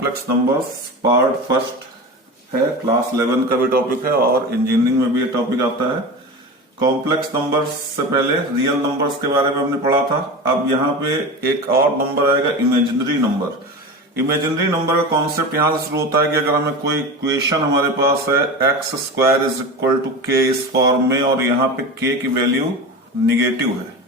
Complex numbers part first है, class 11 का भी टॉपिक है और इंजीनियरिंग में भी ये टॉपिक आता है। कॉम्प्लेक्स नंबर्स से पहले रियल नंबर्स के बारे में हमने पढ़ा था। अब यहाँ पे एक और नंबर आएगा इमेजिनरी नंबर। इमेजिनरी नंबर का कॉन्सेप्ट यहां से शुरू होता है कि अगर हमें कोई इक्वेशन हमारे पास है x square is equal to k इस फॉर्म में और यहाँ पे के की वैल्यू निगेटिव है,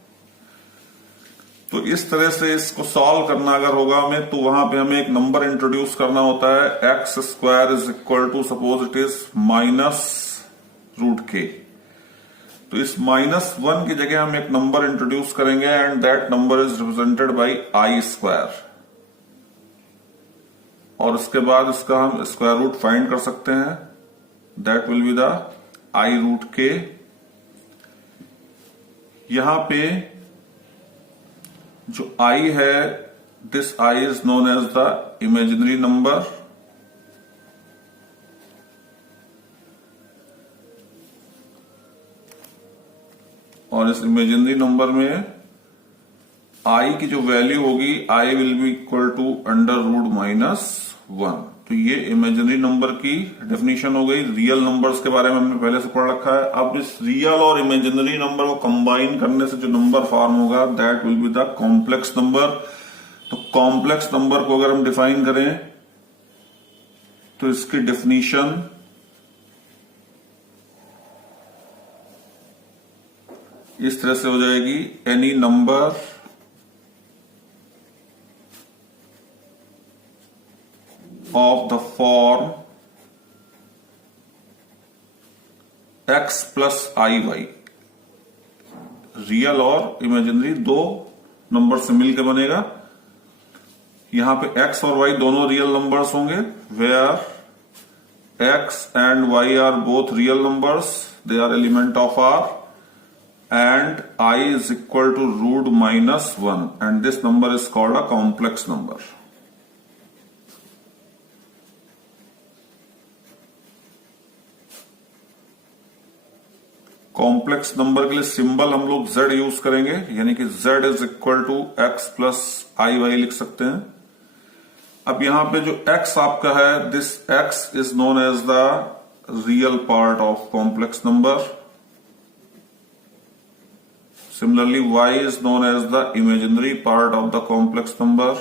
तो इस तरह से इसको सॉल्व करना अगर होगा हमें, तो वहां पे हमें एक नंबर इंट्रोड्यूस करना होता है x square is equal to suppose it is minus root k. तो इस -1 की जगह हम एक नंबर इंट्रोड्यूस करेंगे and that number is represented by i square, और उसके बाद इसका हम स्क्वायर रूट फाइंड कर सकते हैं, that will be the i root k. यहां पे जो आई है, this i is known as the imaginary number, और इस इमेजिनरी नंबर में आई की जो वैल्यू होगी i will be equal to under root -1। तो ये इमेजिनरी नंबर की डेफिनेशन हो गई। रियल नंबर्स के बारे में हमने पहले से पढ़ रखा है। अब इस रियल और इमेजिनरी नंबर को कंबाइन करने से जो नंबर फॉर्म होगा that will be the complex number. तो कॉम्प्लेक्स नंबर को अगर हम डिफाइन करें तो इसकी डेफिनेशन इस तरह से हो जाएगी, any number of the form x plus iy, real और इमेजिनरी दो नंबर से मिलकर बनेगा। यहां पे x और y दोनों रियल नंबर्स होंगे, where x and y are both real numbers, they are element of R, and I is equal to root -1 and this number is called a complex number. Complex number के लिए symbol हम लोग z use करेंगे, यानी कि z is equal to x plus i y लिख सकते हैं। अब यहां पे जो x आपका है, this x is known as the real part of complex number. Similarly y is known as the imaginary part of the complex number.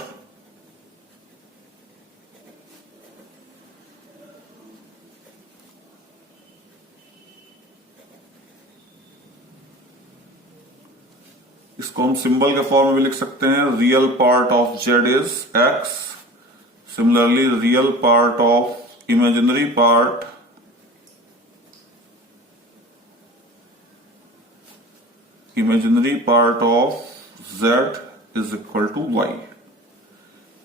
इसको हम सिंबल के फॉर्म में भी लिख सकते हैं, real part of z is x, similarly real part of imaginary part of z is equal to y।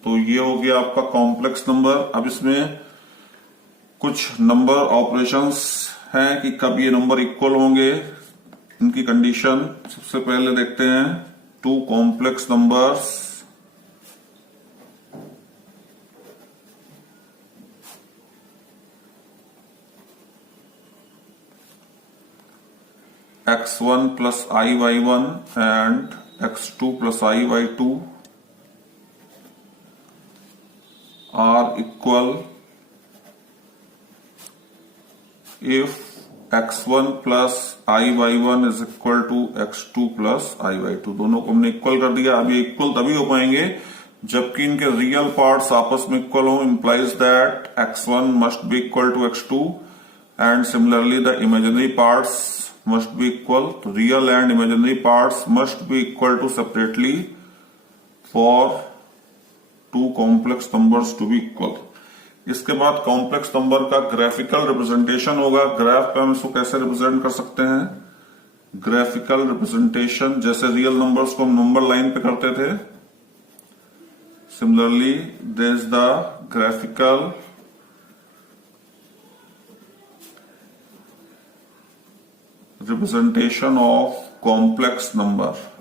तो ये हो गया आपका कॉम्प्लेक्स नंबर। अब इसमें कुछ नंबर ऑपरेशंस हैं कि कब ये नंबर इक्वल होंगे, इनकी कंडीशन सबसे पहले देखते हैं। Two complex numbers x1 plus iy1 and x2 plus iy2 are equal if x1 plus iy1 is equal to x2 plus iy2। दोनों को हमने इक्वल कर दिया। अब ये इक्वल तभी हो पाएंगे जबकि इनके रियल पार्ट्स आपस में इक्वल हो, implies that x1 must be equal to x2 and similarly the imaginary parts must be equal. तो real and imaginary parts must be equal to separately for two complex numbers to be equal. इसके बाद complex number का graphical representation होगा। Graph पे हम इसको कैसे represent कर सकते हैं, ग्राफिकल रिप्रेजेंटेशन जैसे रियल नंबर्स को हम नंबर लाइन पे करते थे, similarly there is the graphical representation of complex number.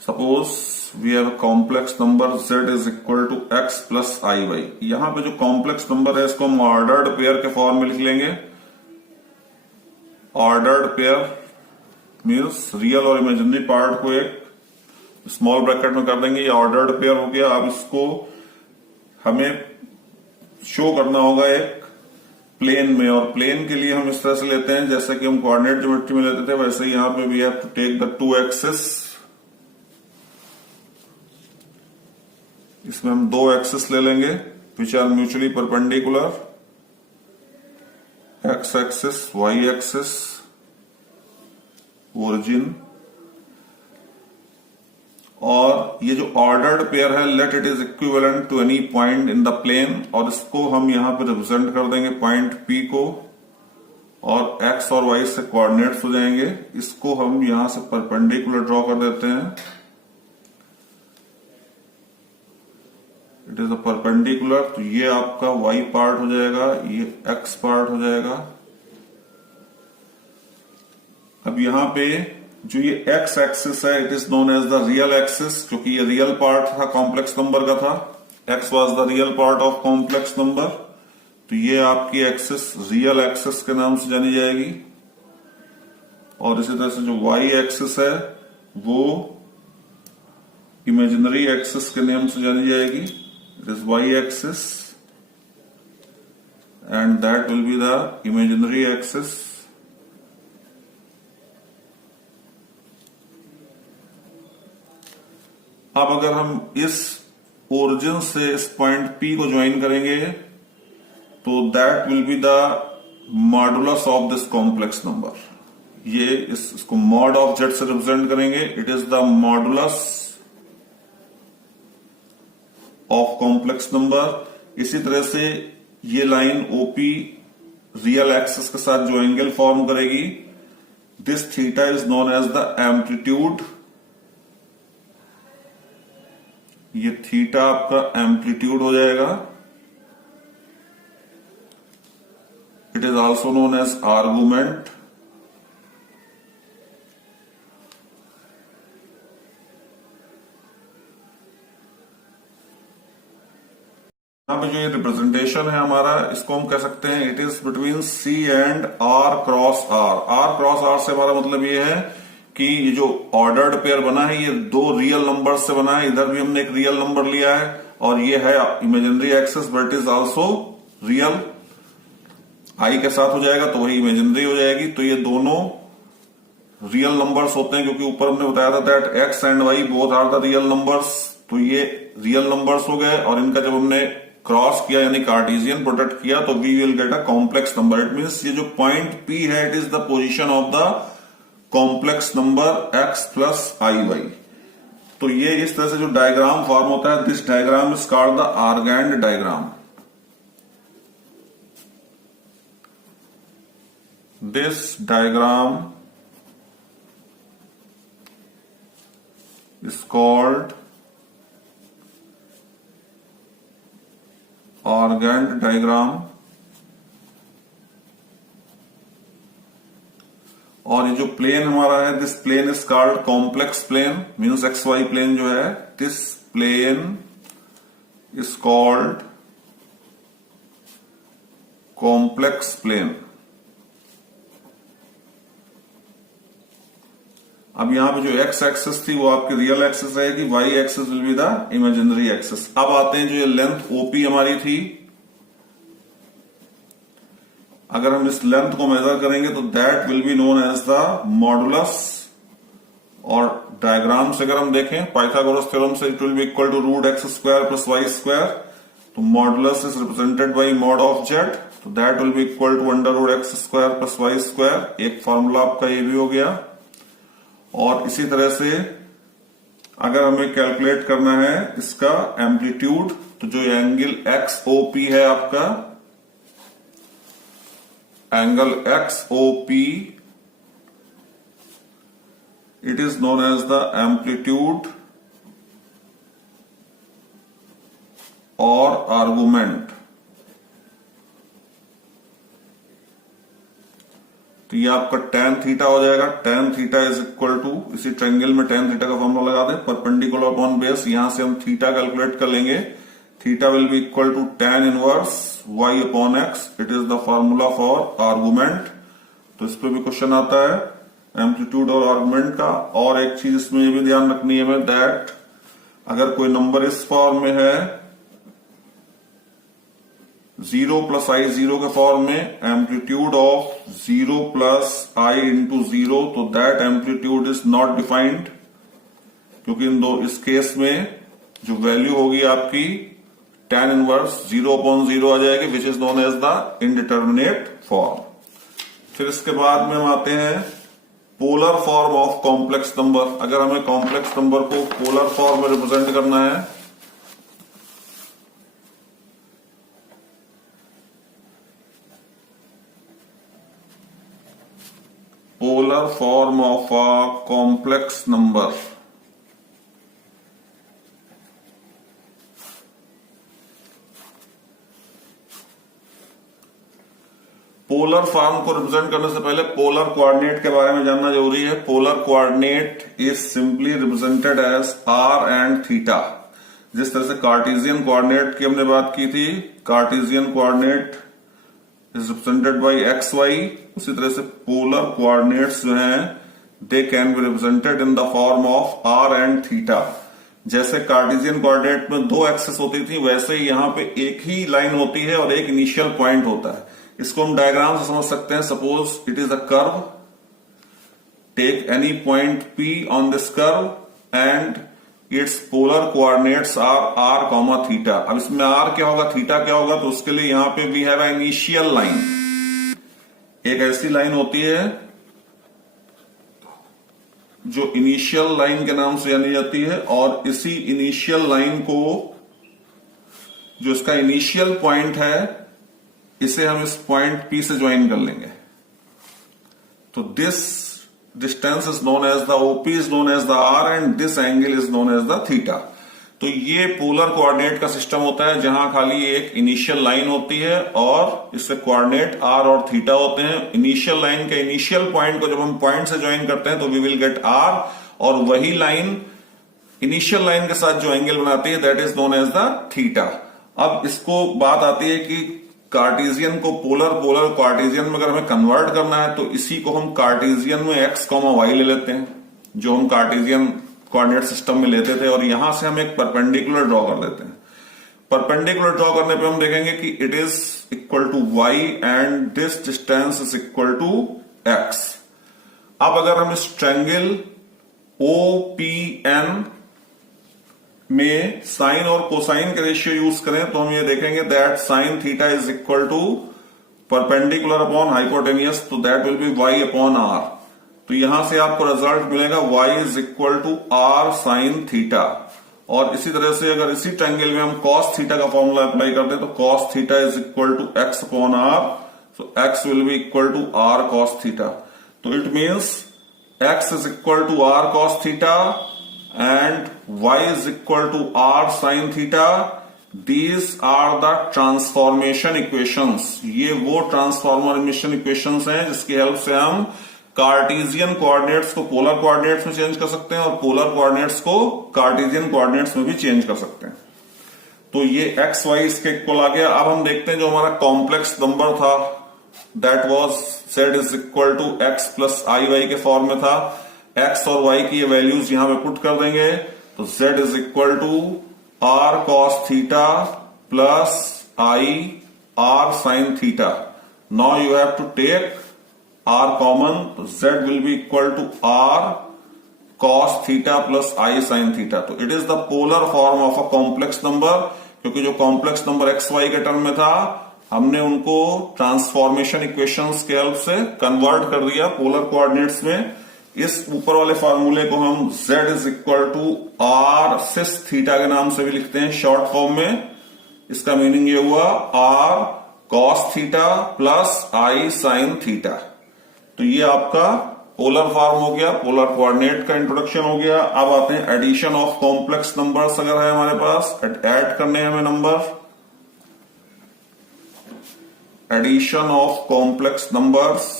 Suppose we have a complex number z is equal to x plus i y. यहां पे जो कॉम्प्लेक्स नंबर है इसको हम ऑर्डर्ड पेयर के फॉर्म में लिख लेंगे। ऑर्डर्ड पेयर मीन्स रियल और इमेजिनरी पार्ट को एक स्मॉल ब्रैकेट में कर देंगे, ये ऑर्डर्ड पेयर हो गया। अब इसको हमें शो करना होगा एक प्लेन में, और प्लेन के लिए हम इस तरह से लेते हैं जैसे कि हम कोऑर्डिनेट ज्योमेट्री में लेते थे, वैसे ही यहां पे we have to take the two axis. इसमें हम दो एक्सिस ले लेंगे which are mutually perpendicular, x axis y axis origin. और ये जो ऑर्डर्ड पेयर है let it is equivalent to any point in the plane, और इसको हम यहां पे रिप्रेजेंट कर देंगे पॉइंट P को, और x और y से कोऑर्डिनेट्स हो जाएंगे। इसको हम यहां से परपेंडिकुलर ड्रॉ कर देते हैं। इट इज अ परपेंडिकुलर, तो ये आपका y पार्ट हो जाएगा, ये x पार्ट हो जाएगा। अब यहां पे जो ये x एक्सिस है it is known as the real axis, क्योंकि ये रियल पार्ट था कॉम्प्लेक्स नंबर का था। x was the real part of complex number, तो ये आपकी एक्सिस रियल एक्सिस के नाम से जानी जाएगी। और इसी तरह से जो y एक्सिस है वो इमेजिनरी एक्सिस के नाम से जानी जाएगी। It is y axis and that will be the imaginary axis. अब अगर हम इस ओरिजिन से इस पॉइंट P को ज्वाइन करेंगे तो that will be the modulus of this complex number. ये इसको मॉड ऑफ z से रिप्रेजेंट करेंगे। It is the modulus of complex number. इसी तरह से ये लाइन OP रियल एक्सिस के साथ जो एंगल फॉर्म करेगी, this theta is known as the amplitude. ये थीटा आपका एम्पलीट्यूड हो जाएगा। It is also known as argument. यहां पे जो ये रिप्रेजेंटेशन है हमारा, इसको हम कह सकते हैं it is between C and R cross R। R cross R से हमारा मतलब ये है कि ये जो ऑर्डर्ड पेयर बना है ये दो रियल नंबर से बना है। इधर भी हमने एक रियल नंबर लिया है और ये है imaginary axis, but is also real. I के साथ हो जाएगा तो वही इमेजिनरी हो जाएगी। तो ये दोनों रियल नंबर्स होते हैं, क्योंकि ऊपर हमने बताया था that x and y both are the real numbers. तो ये रियल नंबर्स हो गए, और इनका जब हमने क्रॉस किया यानी कार्टेशियन प्रोडक्ट किया तो we will get a complex number. It means ये जो पॉइंट P है it is the position of the complex number x plus i y. तो ये इस तरह से जो डायग्राम फॉर्म होता है, this diagram is called the Argand diagram. This diagram is called Argand diagram. और ये जो प्लेन हमारा है, this plane is called complex plane, means x y plane जो है, this plane is called complex plane. अब यहां पे जो एक्स एक्सिस थी वो आपकी रियल एक्सिस रहेगी, y axis will be the imaginary axis. अब आते हैं जो ये लेंथ ओपी हमारी थी, अगर हम इस लेंथ को मेजर करेंगे तो that will be known as the modulus. और डायग्राम से अगर हम देखें पाइथागोरस थ्योरम से, it will be equal to root x square plus y square. तो modulus is represented by mod of z, तो that will be equal to under root x square plus y square. एक formula आपका ये भी हो गया। और इसी तरह से अगर हमें कैलकुलेट करना है इसका एम्पलीट्यूड, तो जो एंगल XOP है आपका, angle XOP, it is known as the amplitude or argument। तो तो ये आपका tan थीटा हो जाएगा। tan theta is equal to, इसी ट्रायंगल में tan थीटा का फॉर्मूला लगा दें, परपेंडिकुलर अपॉन बेस, यहां से हम थीटा कैलकुलेट कर लेंगे। Theta will be equal to tan inverse y upon x। It is the formula for argument. तो इस पे भी क्वेश्चन आता है एम्पलीट्यूड और आर्गुमेंट का। और एक चीज इसमें ये भी ध्यान रखनी है हमें, दैट अगर कोई नंबर इस फॉर्म में है 0 प्लस आई 0 के फॉर्म में, amplitude of 0 plus I into 0, तो that amplitude is not defined, क्योंकि इस केस में जो वैल्यू होगी आपकी tan इनवर्स 0 अपॉन 0 आ जाएगी, which is known as the indeterminate form. फिर इसके बाद में हम आते हैं polar form of complex number. अगर हमें कॉम्प्लेक्स नंबर को पोलर फॉर्म में रिप्रेजेंट करना है, polar form of a complex number, polar form को रिप्रेजेंट करने से पहले पोलर कोऑर्डिनेट के बारे में जानना जरूरी है। Polar coordinate is simply represented as r and theta. जिस तरह से कार्टेशियन कोऑर्डिनेट की हमने बात की थी, Cartesian coordinate is represented by x y, उसी तरह से पोलर कोऑर्डिनेट्स जो हैं they can be represented in the form of r and theta. जैसे कार्टेशियन कोऑर्डिनेट में दो एक्सेस होती थी, वैसे ही यहां पे एक ही लाइन होती है और एक इनिशियल पॉइंट होता है। इसको हम डायग्राम से समझ सकते हैं। Suppose it is a curve, take any point P on this curve and its polar coordinates are r comma theta. अब इसमें r क्या होगा, थीटा क्या होगा, तो उसके लिए यहां पे we have a initial line. एक ऐसी लाइन होती है जो इनिशियल लाइन के नाम से जानी जाती है, और इसी इनिशियल लाइन को, जो इसका इनिशियल पॉइंट है, इसे हम इस पॉइंट P से ज्वाइन कर लेंगे। तो this distance is known as the OP is known as the r and this angle is known as the theta. तो ये पोलर कोऑर्डिनेट का सिस्टम होता है, जहां खाली एक इनिशियल लाइन होती है और इससे कोऑर्डिनेट r और थीटा होते हैं। इनिशियल लाइन के इनिशियल पॉइंट को जब हम पॉइंट से ज्वाइन करते हैं तो वी विल गेट r, और वही लाइन इनिशियल लाइन के साथ जो एंगल बनाती है that is known as the theta. अब इसको बात आती है कि कार्टेशियन को पोलर कार्टेशियन में अगर हमें कन्वर्ट करना है, तो इसी को हम कार्टेशियन में x, y ले लेते हैं, जो हम कार्टेशियन कोऑर्डिनेट सिस्टम में लेते थे, और यहां से हम एक परपेंडिकुलर ड्रॉ कर देते हैं। परपेंडिकुलर ड्रॉ करने पे हम देखेंगे कि it is equal to y and this distance is equal to x। अब अगर हम इस ट्रायंगल OPN में साइन और कोसाइन के रेशियो यूज करें, तो हम ये देखेंगे that sine theta is equal to perpendicular upon hypotenuse, तो that will be y upon r। तो यहां से आपको रिजल्ट मिलेगा y is equal to r sine theta. और इसी तरह से अगर इसी ट्रायंगल में हम cos थीटा का फॉर्मूला अप्लाई करते हैं, तो cos theta is equal to x upon r, so x will be equal to r cos theta. तो it means x is equal to r cos theta and y is equal to r sin theta. These are the transformation equations. ये वो transformation equations हैं जिसकी help से हम Cartesian coordinates को polar coordinates में change कर सकते हैं और पोलर कोऑर्डिनेट्स को कार्टेशियन कोऑर्डिनेट्स में भी चेंज कर सकते हैं। तो ये x y इसके इक्वल आ गया। अब हम देखते हैं जो हमारा कॉम्प्लेक्स नंबर था, that was z is equal to x plus i y के फॉर्म में था। x और y की ये वैल्यूज यहां पे पुट कर देंगे, तो z is equal to r cos theta plus i r sin theta. Now you have to take r common, तो z will be equal to r cos theta plus i sin theta. तो it is the polar form of a complex number, क्योंकि जो complex number x y के term में था, हमने उनको transformation equations के हेल्प से कन्वर्ट कर दिया पोलर कोऑर्डिनेट्स में। इस ऊपर वाले फार्मूले को हम z is equal to r cis theta के नाम से भी लिखते हैं शॉर्ट फॉर्म में। इसका मीनिंग ये हुआ r cos theta plus i sin theta. तो ये आपका पोलर फॉर्म हो गया, पोलर कोऑर्डिनेट का इंट्रोडक्शन हो गया। अब आते हैं एडिशन ऑफ कॉम्प्लेक्स नंबर्स। अगर है हमारे पास, ऐड करने हैं हमें number, addition of complex numbers.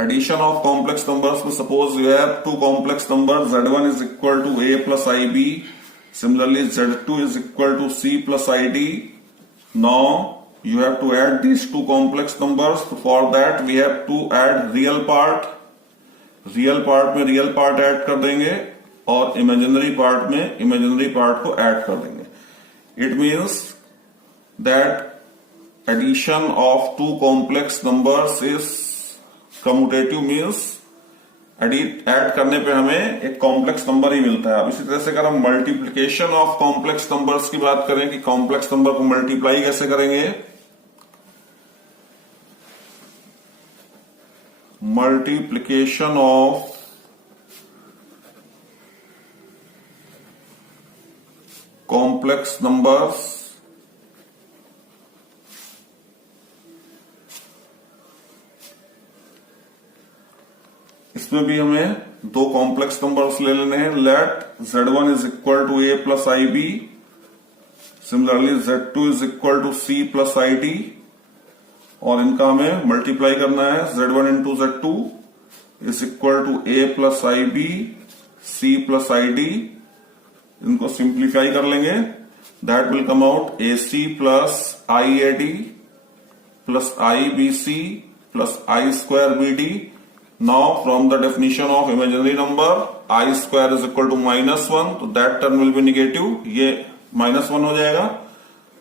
Addition of complex numbers में suppose you have two complex number z1 is equal to a plus ib, similarly z2 is equal to c plus id. Now you have to add these two complex numbers. So for that we have to add real part. Real part में real part add कर देंगे और imaginary part में imaginary part को add कर देंगे. It means that addition of two complex numbers is commutative, means add करने पे हमें एक कॉम्प्लेक्स नंबर ही मिलता है. अब इसी तरह से अगर हम मल्टीप्लिकेशन ऑफ कॉम्प्लेक्स नंबर्स की बात करें कि कॉम्प्लेक्स नंबर को मल्टीप्लाई कैसे करेंगे, मल्टीप्लिकेशन ऑफ कॉम्प्लेक्स नंबर्स इसमें भी हमें दो कॉम्प्लेक्स नंबर्स ले लेने हैं. Let z1 is equal to a plus ib, similarly z2 is equal to c plus id, और इनका हमें मल्टीप्लाई करना है. z1 into z2 is equal to a plus ib c plus id. इनको simplify कर लेंगे. That will come out ac plus iad plus ibc plus i square bd. Now from the definition of imaginary number I square is equal to -1, तो that term will be negative, ये -1 हो जाएगा.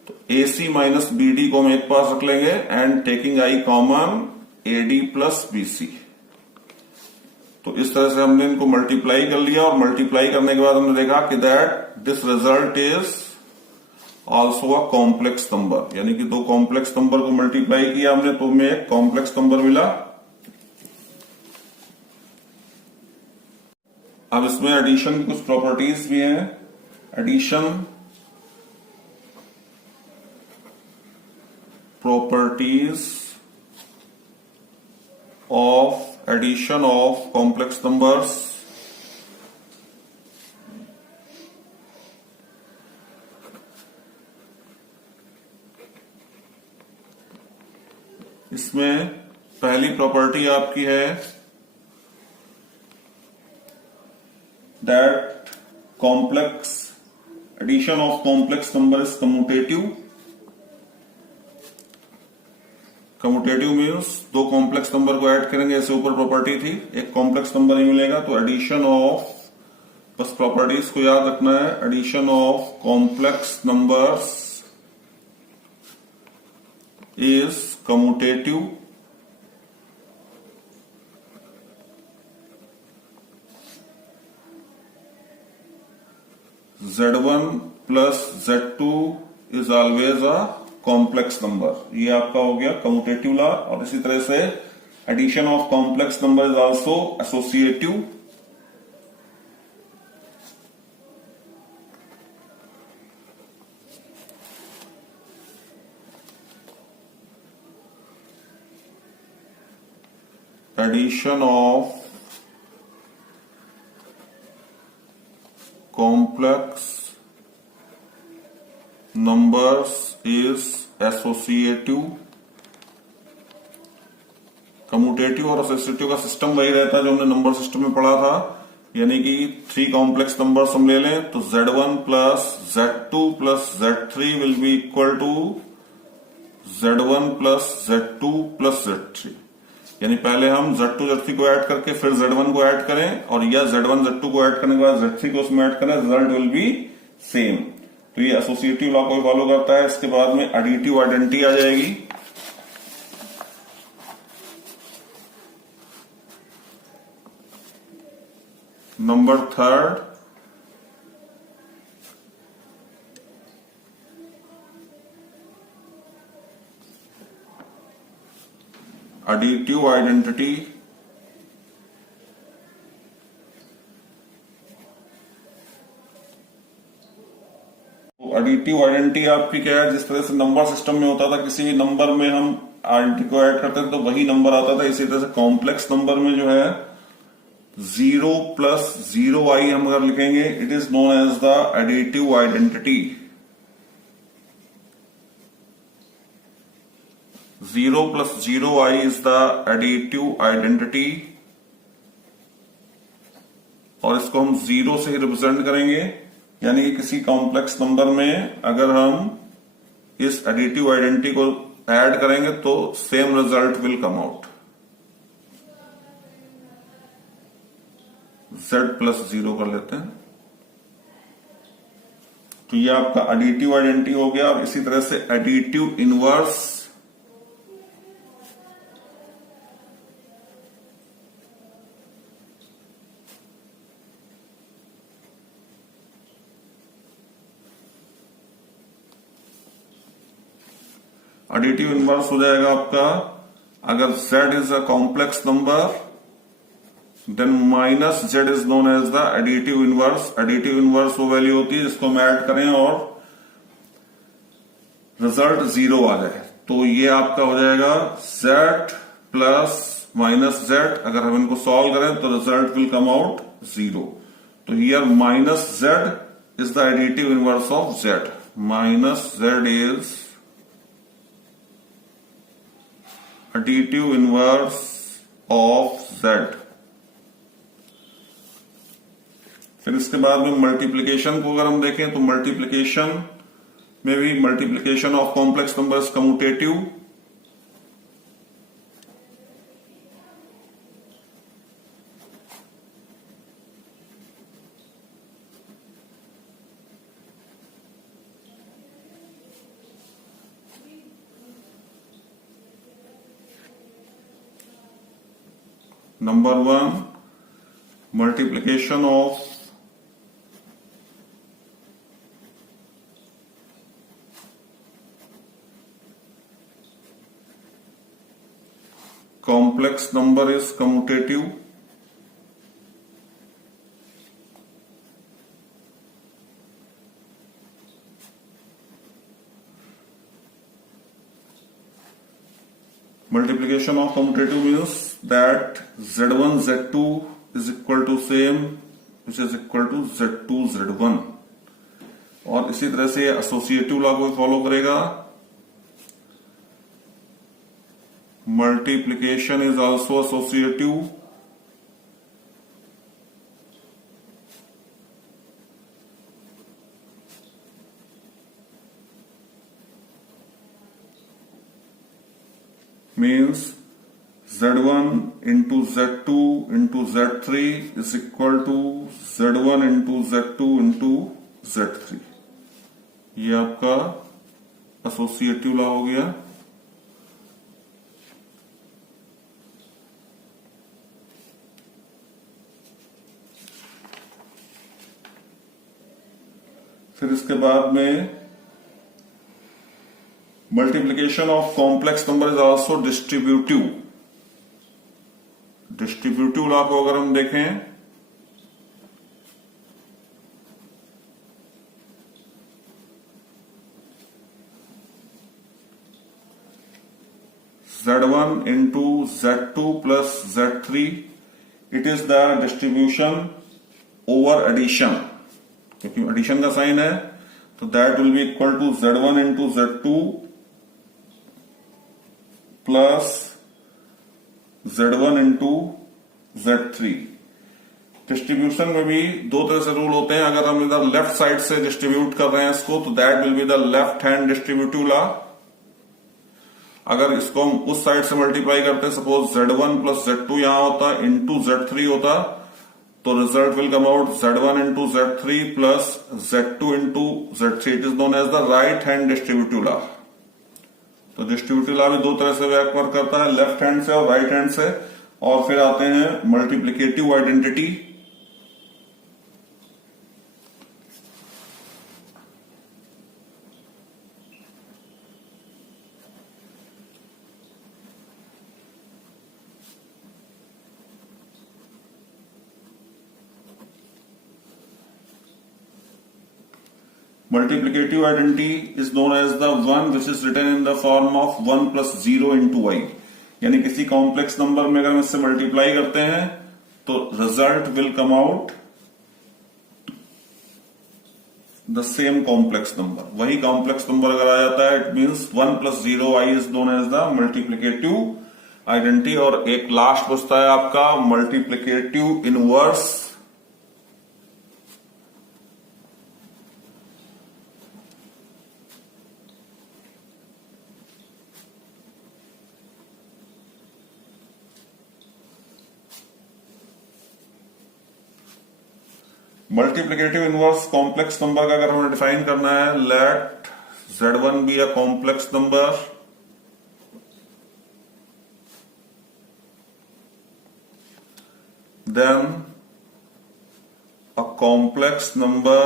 तो AC minus BD को हम एक पास रख लेंगे and taking I common AD plus BC. तो इस तरह से हमने इनको मल्टीप्लाई कर लिया और मल्टीप्लाई करने के बाद हमने देखा कि that this result is also a complex number, यानी कि दो कॉम्प्लेक्स नंबर को मल्टीप्लाई किया हमने तो हमें एक कॉम्प्लेक्स नंबर मिला. अब इसमें एडिशन की कुछ प्रॉपर्टीज भी हैं. Addition properties of addition of complex numbers. इसमें पहली प्रॉपर्टी आपकी है that complex addition of complex number is commutative. commutative means दो कॉम्प्लेक्स नंबर को ऐड करेंगे, ऐसे ऊपर प्रॉपर्टी थी, एक कॉम्प्लेक्स नंबर ही मिलेगा. तो एडिशन ऑफ, बस प्रॉपर्टीज को याद रखना है, addition of complex numbers is commutative. Z1 plus Z2 is always a complex number. ये आपका हो गया कम्यूटेटिव लॉ. और इसी तरह से addition of complex number is also associative. एडिशन ऑफ complex numbers is associative. Commutative और एसोसिएटिव का सिस्टम वही रहता है जो हमने नंबर सिस्टम में पढ़ा था, यानी कि थ्री कॉम्प्लेक्स नंबर्स हम ले लें तो Z1 plus Z2 plus Z3 will be equal to Z1 plus Z2 plus Z3. यानी पहले हम Z2 Z3 को ऐड करके फिर Z1 को ऐड करें, और या Z1 Z2 को ऐड करने के बाद Z3 को उसमें ऐड करें, रिजल्ट विल बी सेम. तो ये एसोसिएटिव लॉ को फॉलो करता है. इसके बाद में एडिटिव आइडेंटिटी आ जाएगी. Number third, additive identity. Additive identity आपकी क्या है, जिस तरह से नंबर सिस्टम में होता था, किसी भी नंबर में हम आइडेंटिटी को ऐड करते थे तो वही नंबर आता था. इसी तरह से कॉम्प्लेक्स नंबर में जो है 0 प्लस 0i हम अगर लिखेंगे, it is known as the additive identity. 0 plus 0i is the additive identity, और इसको हम 0 से ही रिप्रेजेंट करेंगे। यानी कि किसी कॉम्प्लेक्स नंबर में अगर हम इस एडिटिव आइडेंटिटी को ऐड करेंगे तो same result will come out. z plus 0 कर लेते हैं, तो ये आपका एडिटिव आइडेंटिटी हो गया। अब इसी तरह से एडिटिव इनवर्स, एडिटिव इनवर्स हो जाएगा आपका, अगर z is a complex number then minus z is known as the additive inverse. Additive inverse वो वैल्यू होती है जिसको हम ऐड करें और रिजल्ट 0 आ जाए। तो ये आपका हो जाएगा z प्लस माइनस z। अगर हम इनको सॉल्व करें तो रिजल्ट विल कम आउट 0। तो here minus z is the additive inverse of z। Minus z is additive inverse of z। फिर इसके बाद में मल्टीप्लीकेशन को अगर हम देखें तो मल्टीप्लीकेशन में भी multiplication of complex numbers commutative, number 1 multiplication of complex number is commutative, multiplication of commutative means that z1 z2 is equal to same, which is equal to z2 z1। और इसी तरह से एसोसिएटिव लॉ को follow करेगा। Multiplication is also associative, means z1 into z2 into z3 is equal to z1 into z2 into z3। ये आपका associative law हो गया। फिर इसके बाद में multiplication of complex number is also distributive. Distributive law को अगर हम देखें z1 into z2 plus z3, it is the distribution over addition, क्योंकि एडिशन का साइन है तो that will be equal to z1 into z2 plus z1 into z3। Distribution में भी दो तरह से रूल होते हैं। अगर हम इधर लेफ्ट साइड से डिस्ट्रीब्यूट कर रहे हैं इसको तो that will be the left hand distributive law. अगर इसको हम उस साइड से मल्टीप्लाई करते हैं, सपोज z1 प्लस z2 यहां होता इंटू z3 होता, तो result will come out z1 into z3 plus z2 into z3। It is known as the right hand distributive law. तो डिस्ट्रीब्यूटिव लॉ भी दो तरह से वर्क करता है, लेफ्ट हैंड से और राइट हैंड से। और फिर आते हैं multiplicative identity. Multiplicative identity is known as the one which is written in the form of 1 plus 0 into y। यानी किसी कॉम्प्लेक्स नंबर में अगर हम इससे मल्टीप्लाई करते हैं तो result will come out the same complex number, वही कॉम्प्लेक्स नंबर अगर आ जाता है इट मीन्स 1 + 0i is known as the multiplicative identity. और एक लास्ट बचता है आपका multiplicative inverse. Multiplicative inverse complex number का अगर हमें डिफाइन करना है, let Z1 be a complex number then a complex number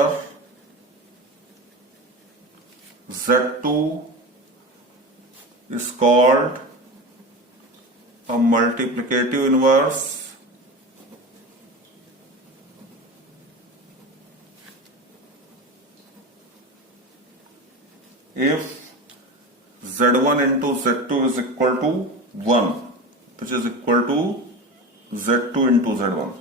Z2 is called a multiplicative inverse if Z1 into Z2 is equal to 1, which is equal to Z2 into Z1।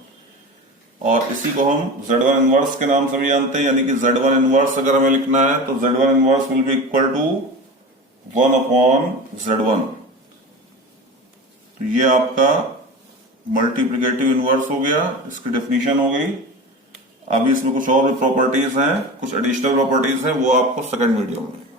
और इसी को हम Z1 inverse के नाम से भी जानते हैं, यानी कि Z1 इनवर्स अगर हमें लिखना है तो Z1 inverse will be equal to 1/Z1। तो ये आपका मल्टीप्लिकेटिव इनवर्स हो गया, इसकी डेफिनेशन हो गई। अभी इसमें कुछ और भी प्रॉपर्टीज हैं, कुछ एडिशनल प्रॉपर्टीज हैं, वो आपको सेकंड वीडियो में